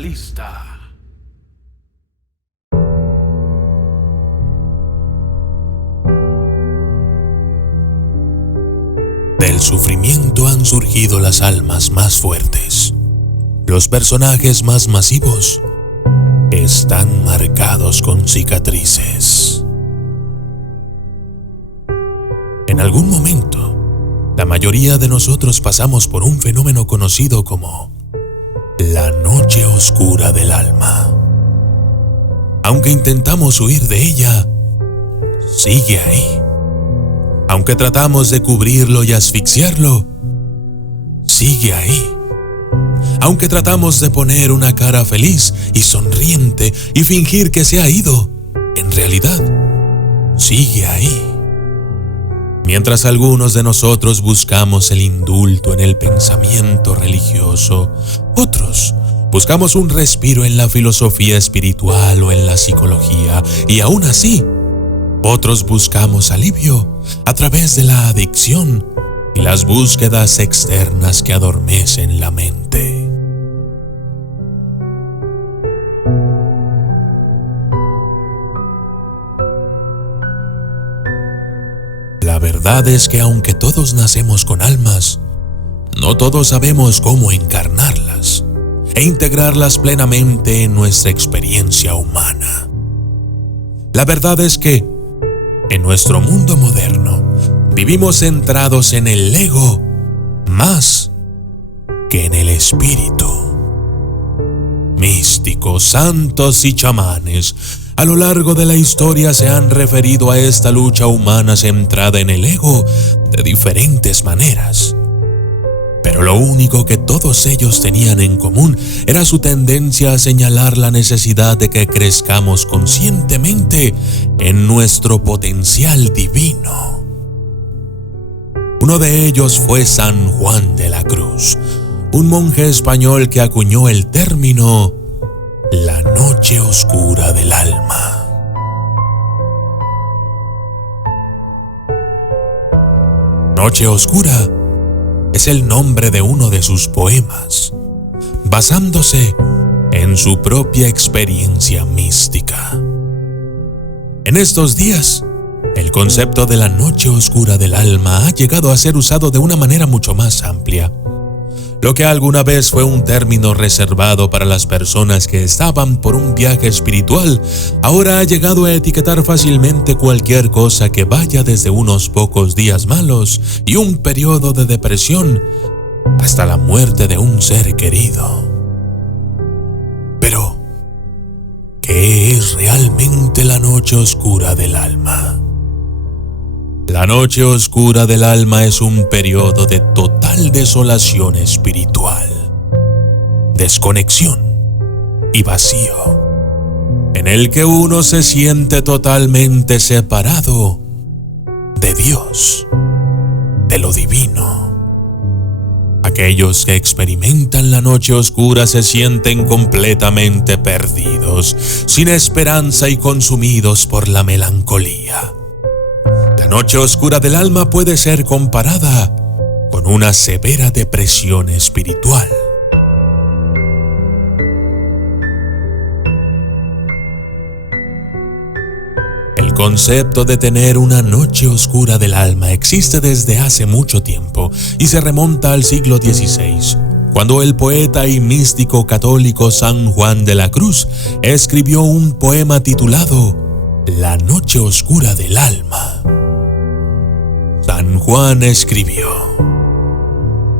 Mentalista. Del sufrimiento han surgido las almas más fuertes. Los personajes más masivos están marcados con cicatrices. En algún momento, la mayoría de nosotros pasamos por un fenómeno conocido como la noche oscura del alma. Aunque intentamos huir de ella, sigue ahí. Aunque tratamos de cubrirlo y asfixiarlo, sigue ahí. Aunque tratamos de poner una cara feliz y sonriente y fingir que se ha ido, en realidad, sigue ahí. Mientras algunos de nosotros buscamos el indulto en el pensamiento religioso, otros buscamos un respiro en la filosofía espiritual o en la psicología, y aún así, otros buscamos alivio a través de la adicción y las búsquedas externas que adormecen la mente. La verdad es que aunque todos nacemos con almas, no todos sabemos cómo encarnarlas e integrarlas plenamente en nuestra experiencia humana. La verdad es que en nuestro mundo moderno, vivimos centrados en el ego más que en el espíritu. Místicos, santos y chamanes a lo largo de la historia se han referido a esta lucha humana centrada en el ego de diferentes maneras. Pero lo único que todos ellos tenían en común era su tendencia a señalar la necesidad de que crezcamos conscientemente en nuestro potencial divino. Uno de ellos fue San Juan de la Cruz, un monje español que acuñó el término la noche oscura del alma. Noche oscura es el nombre de uno de sus poemas, basándose en su propia experiencia mística. En estos días, el concepto de la noche oscura del alma ha llegado a ser usado de una manera mucho más amplia. Lo que alguna vez fue un término reservado para las personas que estaban por un viaje espiritual, ahora ha llegado a etiquetar fácilmente cualquier cosa que vaya desde unos pocos días malos y un periodo de depresión hasta la muerte de un ser querido. Pero, ¿qué es realmente la noche oscura del alma? La noche oscura del alma es un periodo de total desolación espiritual, desconexión y vacío, en el que uno se siente totalmente separado de Dios, de lo divino. Aquellos que experimentan la noche oscura se sienten completamente perdidos, sin esperanza y consumidos por la melancolía. La noche oscura del alma puede ser comparada con una severa depresión espiritual. El concepto de tener una noche oscura del alma existe desde hace mucho tiempo y se remonta al siglo XVI, cuando el poeta y místico católico San Juan de la Cruz escribió un poema titulado La noche oscura del alma. San Juan escribió: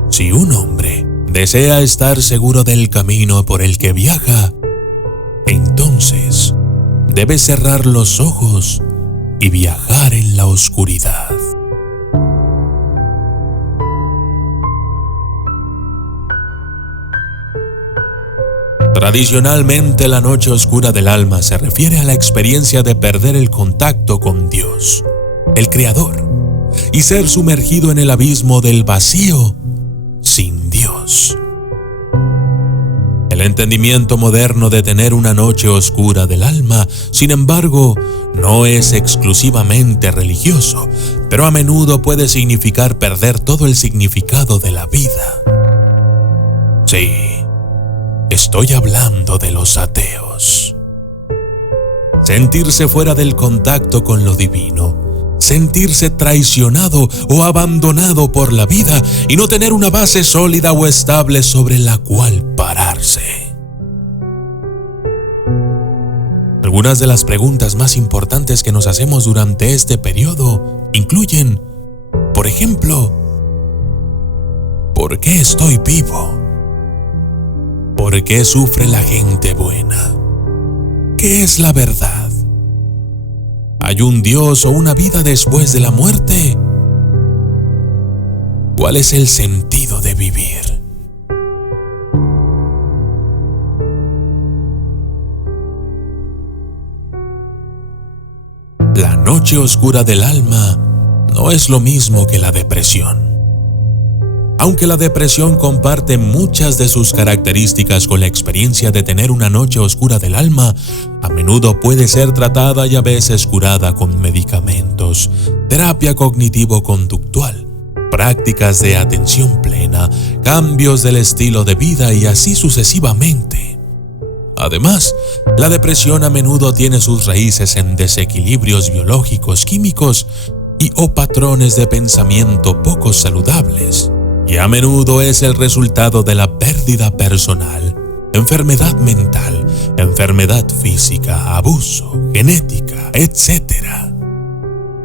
si un hombre desea estar seguro del camino por el que viaja, entonces debe cerrar los ojos y viajar en la oscuridad. Tradicionalmente, la noche oscura del alma se refiere a la experiencia de perder el contacto con Dios, el Creador, y ser sumergido en el abismo del vacío sin Dios. El entendimiento moderno de tener una noche oscura del alma, sin embargo, no es exclusivamente religioso, pero a menudo puede significar perder todo el significado de la vida. Sí, Estoy hablando de los ateos. Sentirse fuera del contacto con lo divino, sentirse traicionado o abandonado por la vida y no tener una base sólida o estable sobre la cual pararse. Algunas de las preguntas más importantes que nos hacemos durante este periodo incluyen, por ejemplo, ¿por qué estoy vivo? ¿Por qué sufre la gente buena? ¿Qué es la verdad? ¿Hay un Dios o una vida después de la muerte? ¿Cuál es el sentido de vivir? La noche oscura del alma no es lo mismo que la depresión. Aunque la depresión comparte muchas de sus características con la experiencia de tener una noche oscura del alma, a menudo puede ser tratada y a veces curada con medicamentos, terapia cognitivo-conductual, prácticas de atención plena, cambios del estilo de vida y así sucesivamente. Además, la depresión a menudo tiene sus raíces en desequilibrios biológicos, químicos o patrones de pensamiento poco saludables, y a menudo es el resultado de la pérdida personal, enfermedad mental, enfermedad física, abuso, genética, etc.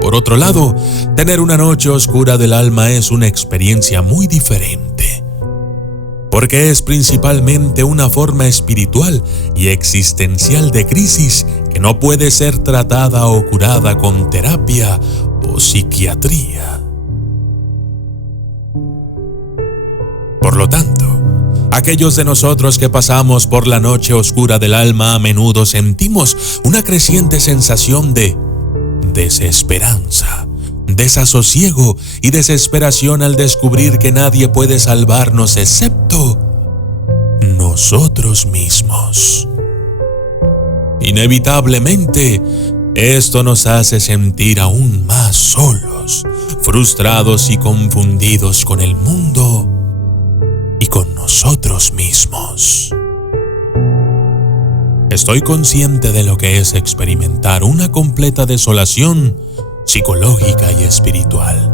Por otro lado, tener una noche oscura del alma es una experiencia muy diferente, porque es principalmente una forma espiritual y existencial de crisis que no puede ser tratada o curada con terapia o psiquiatría. Por lo tanto, aquellos de nosotros que pasamos por la noche oscura del alma a menudo sentimos una creciente sensación de desesperanza, desasosiego y desesperación al descubrir que nadie puede salvarnos excepto nosotros mismos. Inevitablemente, esto nos hace sentir aún más solos, frustrados y confundidos con el mundo y con nosotros mismos. Estoy consciente de lo que es experimentar una completa desolación psicológica y espiritual.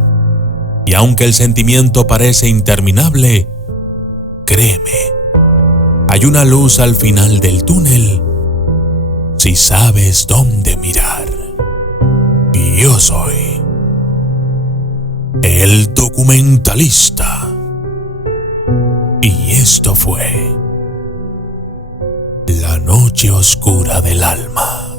Y aunque el sentimiento parece interminable, créeme, hay una luz al final del túnel si sabes dónde mirar. Y yo soy el documentalista. Y esto fue La Noche Oscura del Alma.